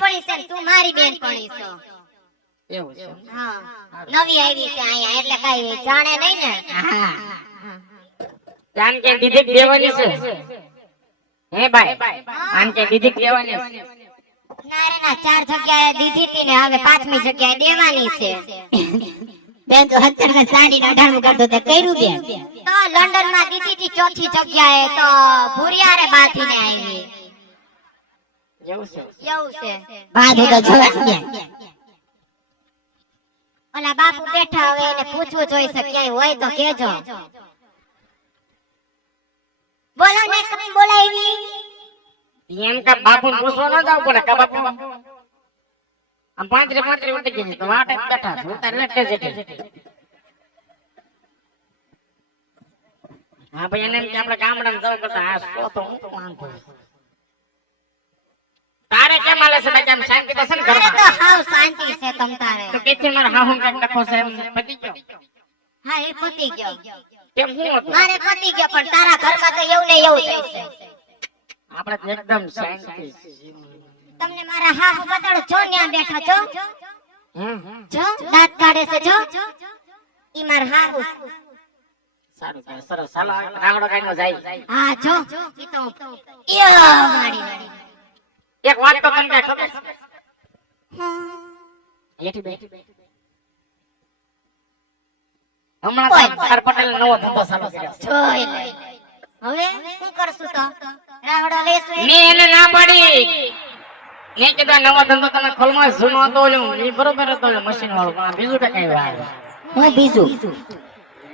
બેનપણી છે તું મારી બેનપણી છો એવું છે હા નવી આવી છે અહીંયા એટલે કઈ જાણે નહીં ને હા જાન કે દીદી દેવાની છે હે ભાઈ આન કે દીદી દેવાની છે ના રે ના 4 જગ્યાએ દીધી હતી ને હવે 5મી જગ્યાએ દેવાની છે બેન તો 70 સાડી 18 કરતો તે કર્યું બેન તો લંડન માં દીધી હતી 4થી જગ્યાએ તો ભુરિયારે બાંધીને આવી એવું છે એવું છે બાંધો તો જોવા બેન ઓલા બાપુ બેઠા હવે એને પૂછવું જોઈશે ક્યાંય હોય તો કેજો બોલો ને કઈ બોલાવી એમ કા બાપુ પૂછવા ન જાવ પડે કા બાપુ આમ પાંત્રી ઉઠી ગઈ તો વાટે બેઠા છું તાર લેટે જટે હા ભાઈ એને કે આપણે ગામડામાં જાવ કરતા આ સો તો હું માંગુ તારે કેમ આલે છે બેટા શાંતિ તો સન અરે ઘરમાં તો હાવ શાંતિ છે તમ તારે તો કેથી મારા હાહુ કાક ડખો છે એમ પતી ગયો હા એ પતી ગયો કેમ હું હતું મારે પતી ગયો પણ તારા ઘરમાં તો એવું ને એવું થશે આપણે તો એકદમ શાંતિ તમને મારા હાહુ બતાડો જો ન્યા બેઠા જો હમ જો દાંત કાઢે છે જો ઈ માર હાહુ સારું કે સરસ ચાલો રાંગડો કાઈનો જાય હા જો ઈ તો યો માડી એક વાત તો તમને ખબર છે એઠી બેઠી હમણાં તાર પટેલ નવો ધંધો ચાલુ કર્યો જોઈ લે હવે શું કરશું તો રાવડો લેશું મેં એને ના પાડી મેં કીધું નવો ધંધો તમે ખોલમાં જૂનો હતો ઓલું એ બરોબર હતો ઓલું મશીન વાળું પણ બીજું કઈ આવ્યું હું બીજું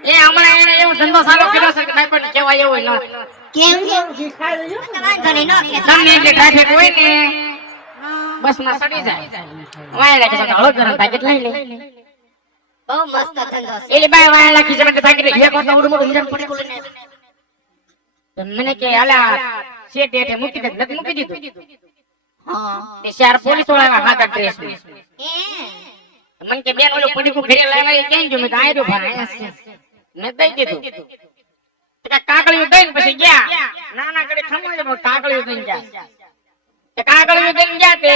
એ હમણાં એને એવો ધંધો ચાલુ કર્યો છે કે ભાઈ પણ કેવાય એવું ન કેમ વાંધો નહીં નો કે તમને એટલે ટ્રાફિક હોય ને બસ માં સડી જાય વાય લાગે છે હળો ગરમ પેકેટ લઈ લે બહુ મસ્ત ધંધો છે એલી બાય વાય લાગી છે મને પેકેટ એક વાર તો મોટું હિરણ પડી બોલે તો મને કે આલા શેટ એઠે મૂકી દે નથી મૂકી દીધું હા તે ચાર પોલીસ વાળા હાથા ડ્રેસ માં એ મને કે બેન ઓલું પડીકું ઘરે લાવ્યા કેમ જો મેં તો આયરો ભાઈ મેં દઈ દીધું તે કાકડીઓ દઈને પછી ગયા નાના કડે ખમો છે પણ કાકડીઓ દઈને ગયા તે કાકડીઓ દઈને ગયા તે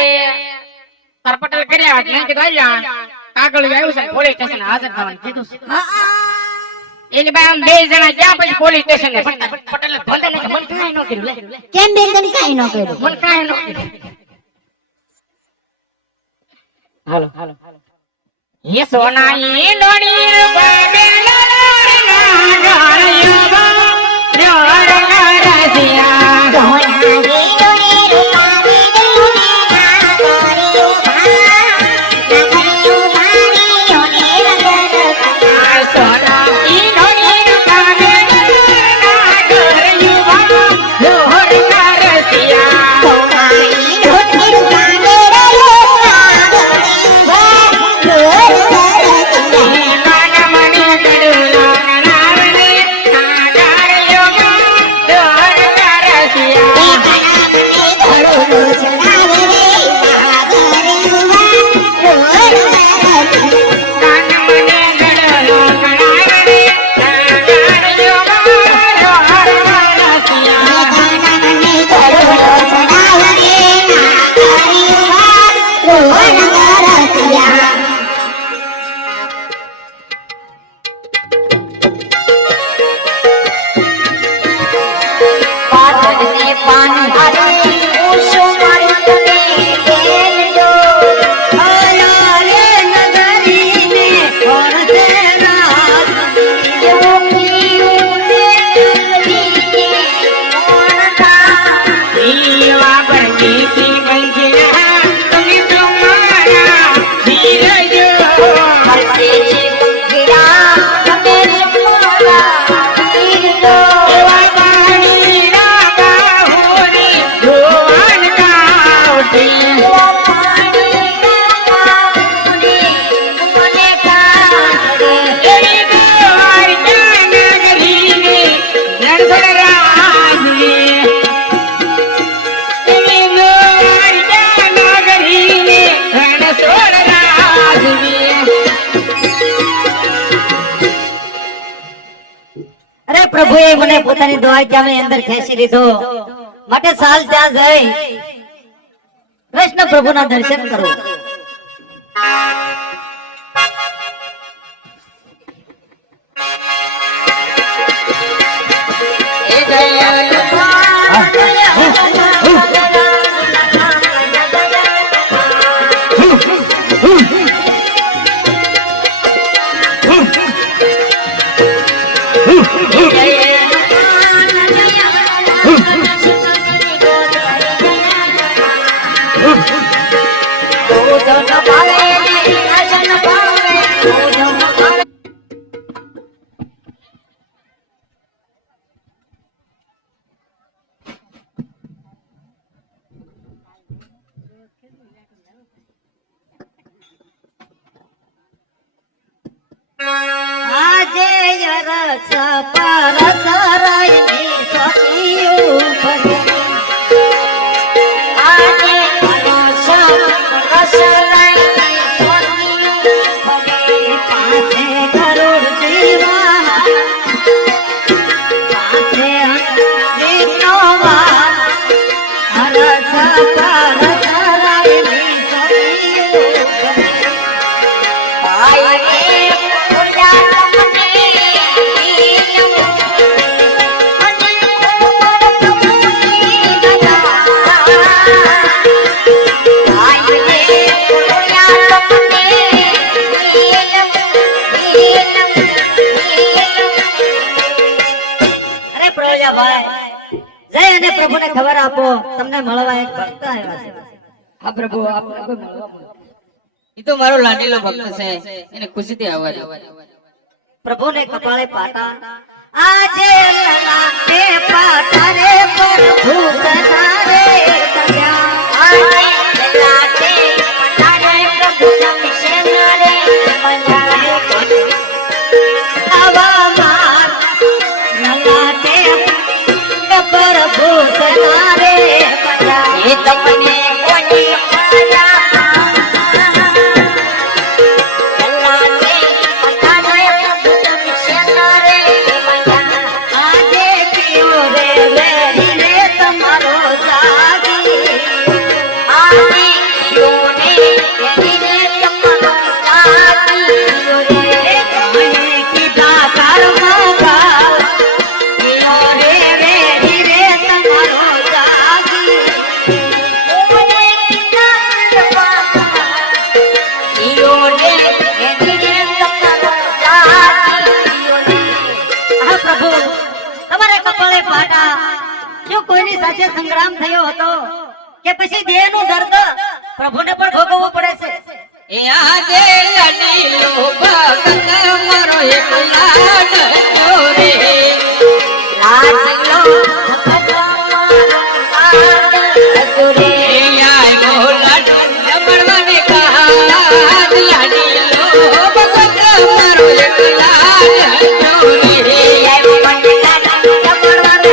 તાર પટેલ કર્યા મેં કીધું આલ્યા કાકડીઓ આવ્યું છે પોલીસ સ્ટેશન હાજર થવાનું કીધું છે એની બાય આમ બે જણા ગયા પછી પોલીસ સ્ટેશન ને પટેલ ભંડે ને મન કાઈ ન કર્યું લે કેમ બેન તને કાઈ ન કર્યું મન કાઈ ન કર્યું હાલો ये सोना ये लोड़ी बाबे लोड़ी ना गायो बा रोर रसिया સોના રે ડોરે રૂપાવે દેને ના કર્યો ભારિયો ને રંગ सोना ये लोड़ी बाबे ना गायो बा रोर रसिया સોના રે ડોરે રૂપાવે પ્રભુએ મને પોતાની દવાઈ ત્યાં અંદર ખેંચી લીધો માટે સાલ ત્યાં જઈ કૃષ્ણ પ્રભુના દર્શન કરો. આજે રસ પરસ રઈની સખીયું ભજે. આજે રસ પરસ રઈની સખીયું ભજે. પાસે ગરુડ જીવા, પાસે જીવનો વાર. રસ પરસ રઈની સખીયું ભજે. જય અને પ્રભુને ખબર આપો, તમને મળવા એક ભક્ત આવ્યા છે. હા પ્રભુ, આપને કોઈ મળવા બોલાવે. ઈ તો મારો લાડીલો ભક્ત છે, એને ખુશીથી આવવા દો. પ્રભુને કપાળે પાટા, આજે લલાટે પાટા રે પ્રભુ તમારે તયા. આજે લલાટે પાટા રે પ્રભુ તમારે આવા માર લલાટે પ્રભુ તમારે તયા. એ તમને કોની સાથે સંગ્રામ થયો હતો કે પછી દેહનું દર્દ પ્રભુને પણ ભોગવવું પડે છે. એ આજે લાડીલો ભક્ત મારો એક લાડલો રે. લાડલો ભક્ત મારો લાડલો રે. આયો લાડો જમણવાને ખાધ. લાડીલો ભક્ત મારો એક લાડલો રે. આયો લાડલો જમણવાને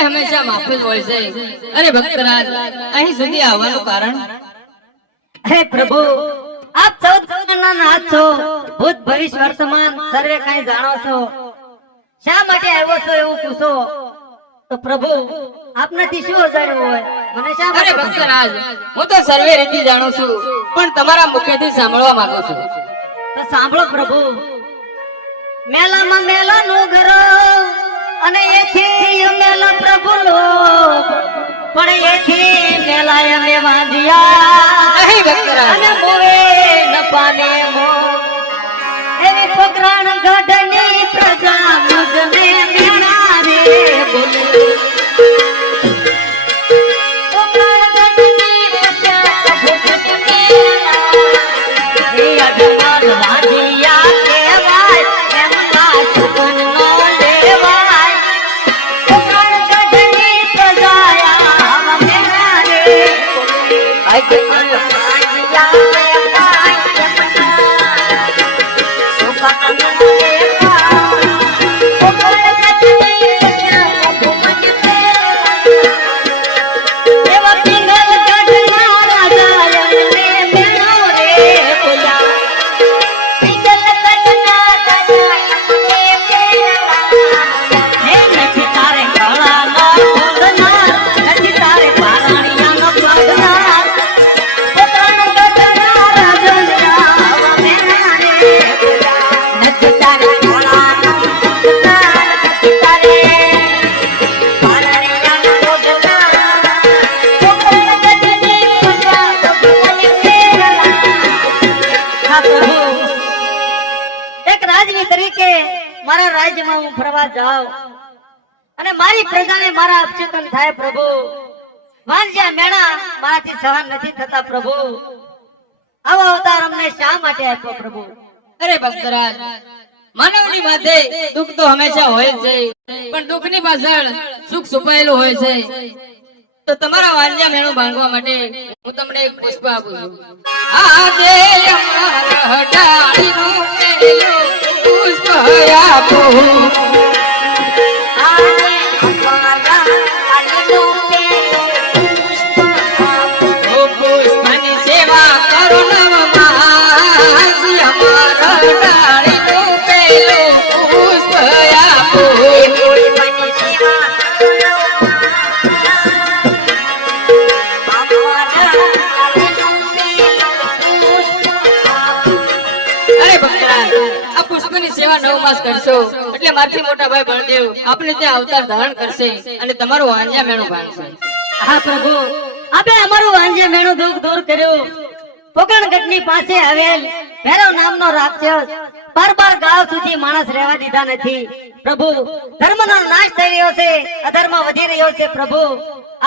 હંમેશા માફી હોય છે. અરે ભક્તરાજ, અહીં સુધી આવવાનું કારણ? હે પ્રભુ, આપ 14 જગતના નાથ છો, ભૂત ભવિષ્ય વર્તમાન સર્વે કાંઈ જાણો છો. શા માટે આવ્યો છો એવું પૂછો તો પ્રભુ આપનાથી શું અજાણ્યું હોય મને શા માટે? અરે ભક્તરાજ, હું તો સર્વે રીતિ જાણું છું, પણ તમારા મુખેથી સાંભળવા માંગુ છું. તો સાંભળો પ્રભુ. મેલામાં મેલાનું ઘર અને એથી મેલા પ્રભુ લોક, પણ એથી મેલાય મે વાંધિયા નહીં ભક્તરાજ. અને મોવે ન પાને મો એવી પગરાણ ગઢની પ્રજા મુજને મેણા રે બોલે. પગરાણ ગઢની પ્રજા મુજને મેણા રે અજમાન વાંધિયા કહેવાય મારા રાજ્યમાં હું ફરવા જાઉં અને મારી પ્રજાને મારા અપચેતન થાય પ્રભુ. વાંજ્યા મેણા મારાથી સહન નથી થતા પ્રભુ. આવો અવતાર અમને શા માટે આપ્યો પ્રભુ? અરે ભક્તરાજ, માનવની માથે દુઃખ તો હંમેશા હોય છે, પણ દુઃખની પાછળ સુખ છુપાયેલું હોય છે. તો તમારા વાંજ્યા મેણું ભાંગવા માટે હું તમને એક પુષ્પ આપું છું. આ દે અમારા ડાળીનું પેલું પુષ્પ આપું. ઓ પુષ્પની સેવા કરો નવમાસી, અમારા ડાળીનું પેલું પુષ્પ આપું. સેવા 9 માસ કરશો એટલે મારથી મોટા ભાઈ બળદેવ આપણે ત્યાં અવતાર ધારણ કરશે અને તમારું વાંજ્યા મેણું ભાંગશે. હા પ્રભુ, આપે અમારું વાંજ્યા મેણું દુઃખ દૂર કર્યું. પોકણગઢની પાસે આવેલ ભૈરવ નામનો રાક્ષસ બાર ગાવ સુધી માણસ રહેવા દીધા નથી પ્રભુ. ધર્મનો નાશ થઈ રહ્યો છે, અધર્મ વધી રહ્યો છે પ્રભુ.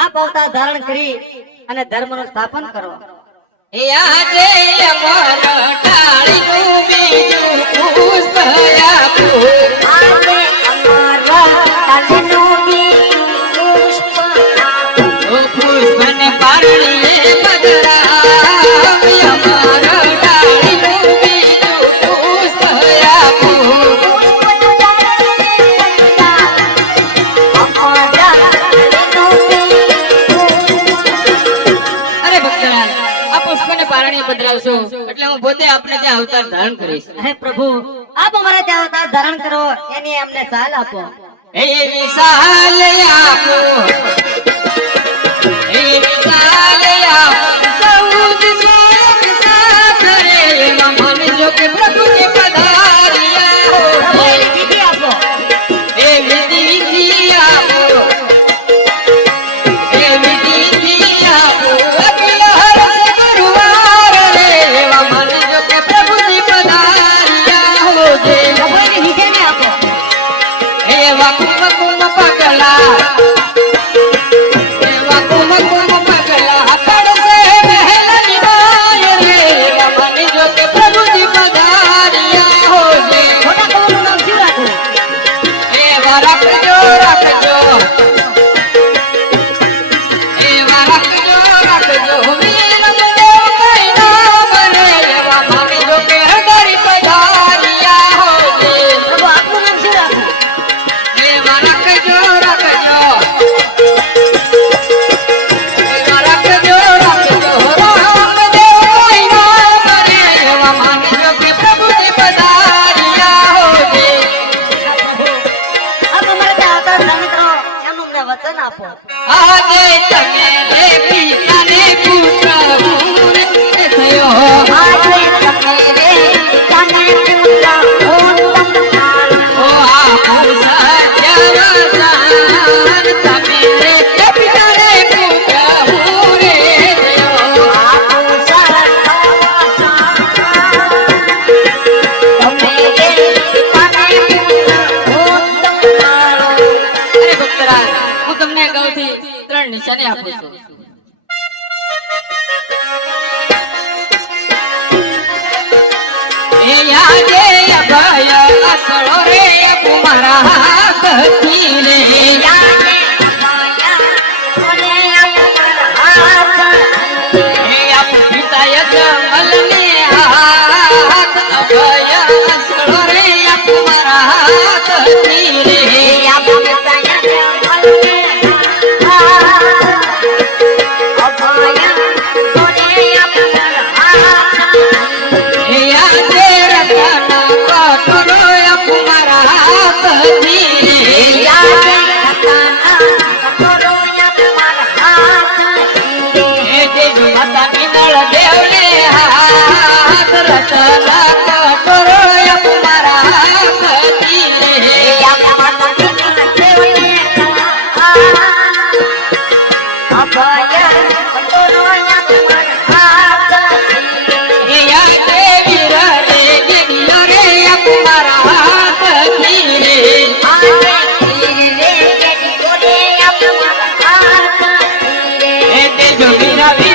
આપ અવતાર ધારણ કરી અને ધર્મનું સ્થાપન કરો. એ આજે અમારા ડાળીનું બીજું પુષ્પ આપું. આજે અમારા ડાળીનું બીજું પુષ્પ આપું. ઓ પુષ્પને પારણીએ પધરાવી, અમારા ડાળીનું બીજું પુષ્પ આપું. અરે ભક્તરાજ, આ પુષ્પને પારણીએ પધરાવશો એટલે હું પોતે આપને ત્યાં અવતાર ધારણ કરીશ. હે પ્રભુ, આપ અમારે ત્યાં અવતાર ધારણ કરો એની અમને સહાય આપો. એવી સહાય આપો, એવી સહાય આપો. સૌદ સુખ સાથ રે એવા માનજો કે પ્રભુને પધાર્યા. એવી વિધિ આપો, એવી વિધિ આપો, એવી વિધિ આપો. અખિલ હર્ષ ગુરુવાર રે એવા માનજો કે પ્રભુને પધાર્યા હોજે. ભગવાનની વિધિને આપો. એવા કુમકુમ પગલા, એવા કુમકુમ પગલા પડશે મહેલની બાય રે એવા માનજો કે પ્રભુજી પધાર્યા હોજે. મોટા કવનું નામ શું રાખું? એવા રાખજો, રાખજો, એવા રાખજો, રાખજો. વીરમદેવ કઈ નામ રે એવા માનજો કે હૃદય પધાર્યા હોજે. પ્રભુ આપનું નામ શું રાખું? એવા રાખજો, રાખજો, એવા રાખજો, રાખજો. રામદેવ કઈ નામ રે એવા માનજો કે પ્રભુજી પધાર્યા હોજે. આપ અમારે ત્યાં અવતાર ધારણ કરો એનું અમને વચન આપો. આજે તમે રે પિતાને પુત્ર પૂરે થયો. આજે તમે રે પિતાને પુત્ર ઓ આપું સત્ય વચન, તમે રે પિતાને પુત્ર પૂરે થયો. અરે ભક્તરાજ, હું તમને અગાઉથી 3 નિશાની આપું છું. એ યાદે અભય અસળો રે કુમારા હાથથી રે. એ આપું પિતાય જમલને હાથ, અભય અસળો રે કુમારા હાથથી રે. એ યાદે રતન કટોરો કુમારા હાથથી રે. જો વીરા વીરા